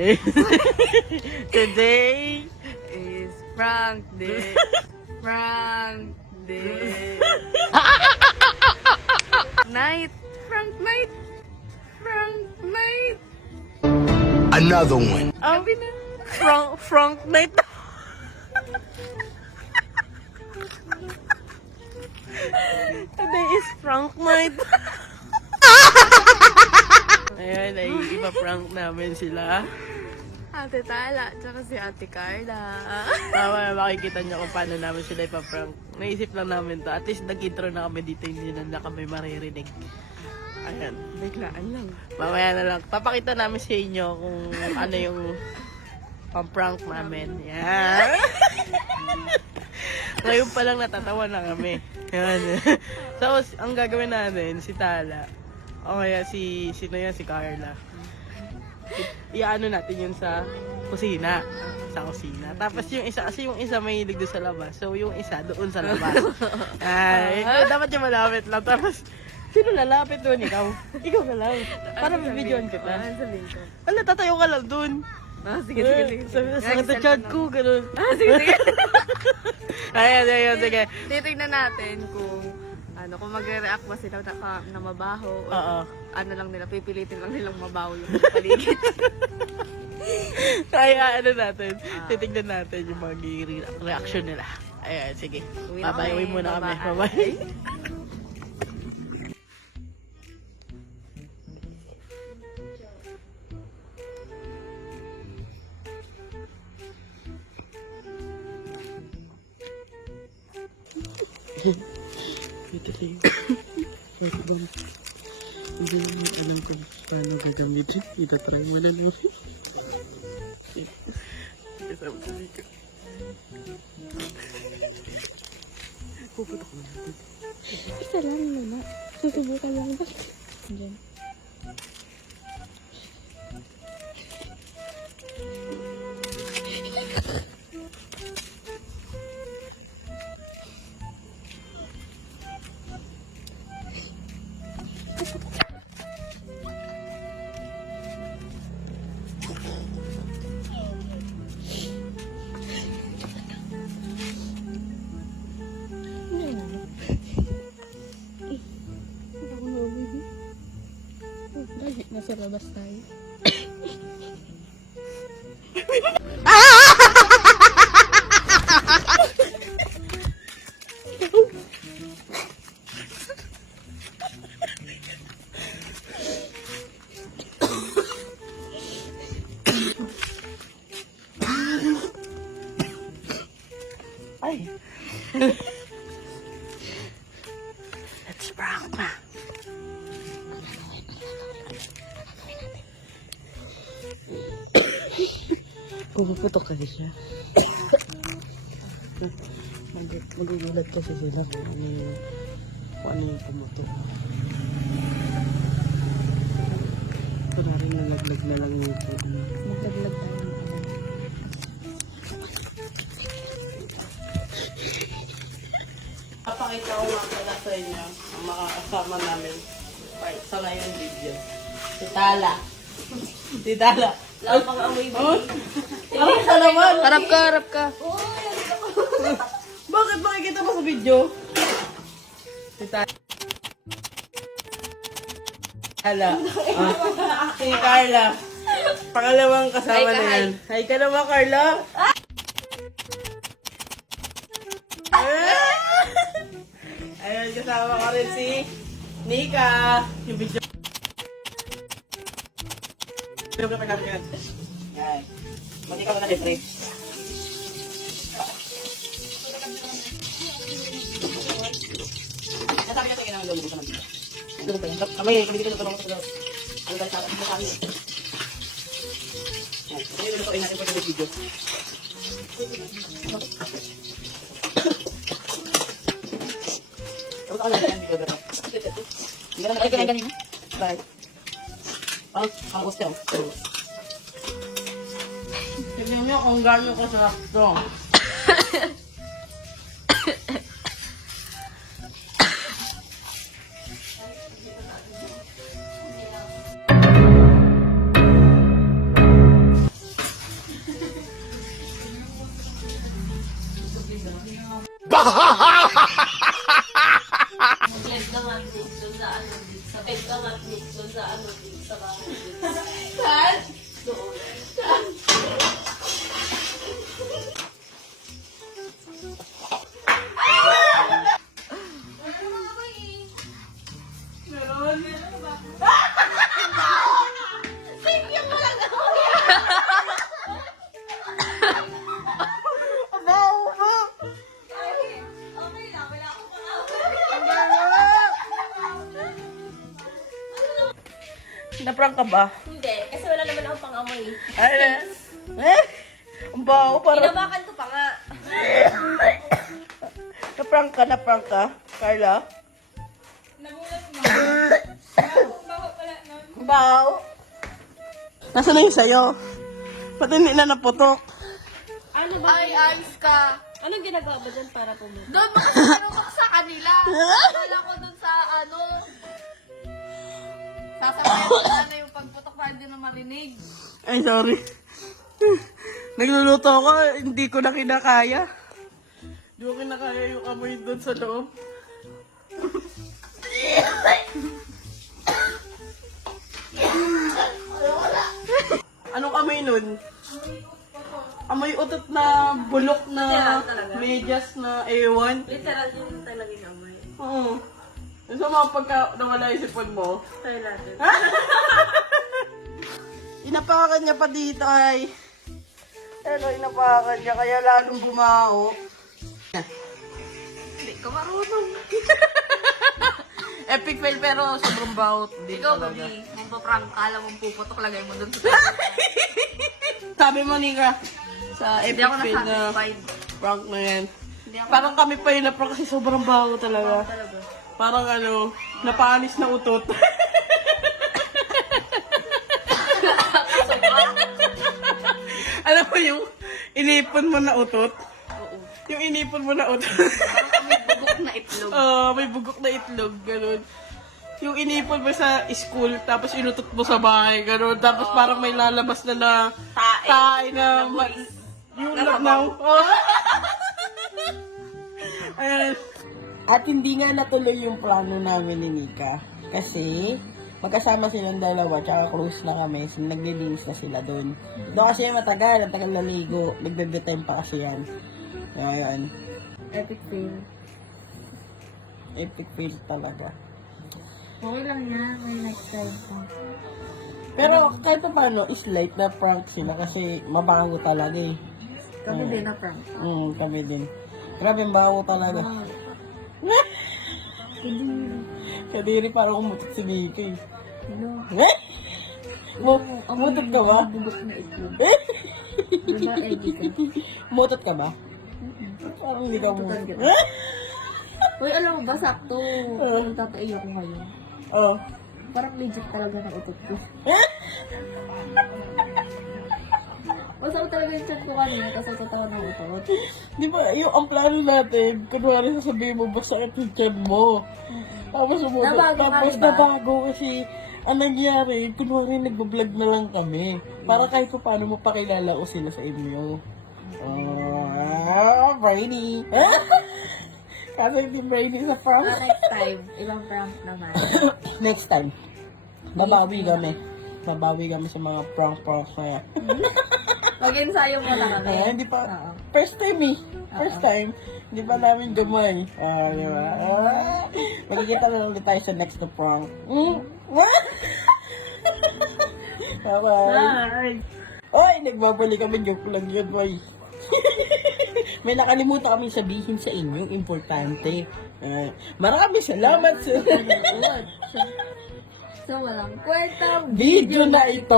Today. Today is prank day. Prank day. Night. Prank night. Prank night. Another one. Gabi na. Frank night. Today is prank night. Ayun, ay ipa-prank namin sila. Ate Tala, tsaka si Ate Carla. Mamaya makikita niyo kung paano namin sila ipaprank. Naisip lang namin to. At least nag-intro na kami dito, hindi na kami maririnig. Ayan. Biglaan lang. Mamaya na lang. Papakita namin sa inyo kung ano yung pang-prank namin. Yan. Ngayon pa lang natatawa na kami. Yan. So, ang gagawin natin, si Tala. O kaya sino yan? Si Carla. Iano natin yun sa kusina. Sa kusina. Tapos yung isa, kasi yung isa may hilig doon sa labas. So yung isa doon sa labas. Ay, dapat yung malapit lang. Tapos, sino lalapit doon? Ikaw? Ikaw na lang. Para mabidyoan kita. Ano sabihin ko? Wala, tatayo ka lang doon. Sige, sige, sige. Sabi na sakit sa chat ko, ganun. Sige, sige. Ayun, sige. Titignan natin kung magre-react ba sila na mabaho. O Oo. ano lang nila, pipilitin lang nilang mabaho yung paligid. Kaya ano natin, titignan natin yung magiging reaction nila. Ayan, sige. Bye-bye, uwi muna kami. Bye-bye. Ito din. Hindi naman alam ko paano gagamitin. Itatry mo na naman. Kasama sa dito. Puputok mo natin. Isa lang muna. Susubukan lang ba? Diyan. Nasa labas tayo. Ay! Let's prank na. Puputok kasi siya. Magugulat kasi sila kung ano yung pumutok. Kunwari nalaglag na lang yung Maglaglag tayo. Papakita ko nga pala sa inyo ang makakasama namin sa ngayong video. Si Tala. Si Tala. Lang pang amoy ba? Harap ka naman! Harap ka, harap ka. Bakit makikita mo sa video? Si Tala. Si Carla. Pangalawang kasama na yan. Hi ka naman, Carla. Ayun, kasama ko rin si Nika. Yung video. Pero pa natin yan. Yan. Mag-ikaw na libre. Nasabi natin kailangan lolo sa mga. Ano ba yan? Kamay, kumili ka na tulong sa ano dahil sa akin sa akin. Yan. Ayun, lutuin natin po sa video. Tapos ako na yan, video ba? Hindi ka na nakikita yung ganyan. Bye. Ang gusto ko. Tignan nyo kung gano'n ko sarap to. Na-prank ka ba? Hindi, kasi wala naman akong pang-amoy. Ay, ang baho, parang Inabakan ko pa nga. na-prank ka, Carla? Ang baho. Nasaan na yung sayo? Ba't hindi na naputok? Ano ba? Ay, ayos ka. Anong ginagawa ba dyan para pumunta? Doon makasinunok sa kanila. Wala ko doon sa ano. Sasabayan ko na yung pagputok para hindi na marinig. Ay, sorry. Nagluluto ako, hindi ko na kinakaya. Hindi ko kinakaya yung amoy doon sa loob. Anong amoy nun? Amoy utot na bulok na Literal talaga? medyas na ewan. Literal yun talaga yung amoy. Oo. Yung sa mga pagka nawala yung sipon mo. Tayo natin. Inapakan niya pa dito ay. Ano, inapakan niya kaya lalong bumaho. Hindi ka marunong. Epic fail pero sobrang bawot din Ikaw, talaga. Bobby, magpa-prank ka, alam mong puputok, lagay mo doon sa Sabi mo, Nika, sa Hindi epic ako fail na na-satisfied. prank na yan. Hindi ako Parang kami pa yun na prank kasi sobrang baho talaga. talaga. Parang ano, napaanis na utot. Alam mo yung inipon mo na utot? Oo. Yung inipon mo na utot. Parang may bubok na itlog. May bugok na itlog, ganun. Yung inipon mo sa school, tapos inutot mo sa bahay, ganun. Tapos parang may lalabas na tae na yung lanaw. Ayan. At hindi nga natuloy yung plano namin ni Nika. Kasi, magkasama silang dalawa, tsaka close na kami. So, naglilinis na sila doon. Doon kasi matagal, ang tagal naligo. Nagbe-bedtime pa kasi yan. Ayan. Epic fail. Epic fail talaga. Okay lang yan. May next time pa. Pero kahit pa paano, is light na prank sila kasi mabaho talaga eh. Kami din na prank. Kami din. Grabe, ang baho talaga. Kadiri parang umutot si Nika eh. Ano? Umutot ka ba? Bubok na itlog. Diba, Eddie ka? Umutot ka ba? Parang hindi ka umutot. Uy, alam mo ba, sakto. Nagtataiyak ko ngayon. Oh. Parang legit talaga na utot ko. Masama talaga yung chat ko kanina kasi totoo na utot. Di ba, yung ang plano natin, kunwari sasabihin mo, basta yung tiyan mo. Tapos umutot. Nabago nga, Tapos diba? nabago kasi, ang nangyari, kunwari nagbablog na lang kami. Para kahit pa paano mapakilala ko sila sa inyo. Brainy. Kasi hindi brainy sa prank. Next time, ibang prank naman. Next time, babawi kami. Babawi kami sa mga prank na yan. Mag-ensayo mo na kami. Hindi pa. Oo. First time eh. First time. Hindi pa namin gamay. Di ba? Magkikita na ulit tayo sa next na prank. Bye-bye. Bye! Oy, nagbabalik kami. Joke lang yun, boy. May nakalimutan kami sabihin sa inyo. Importante. Maraming salamat sa So, walang kwentang video na ito.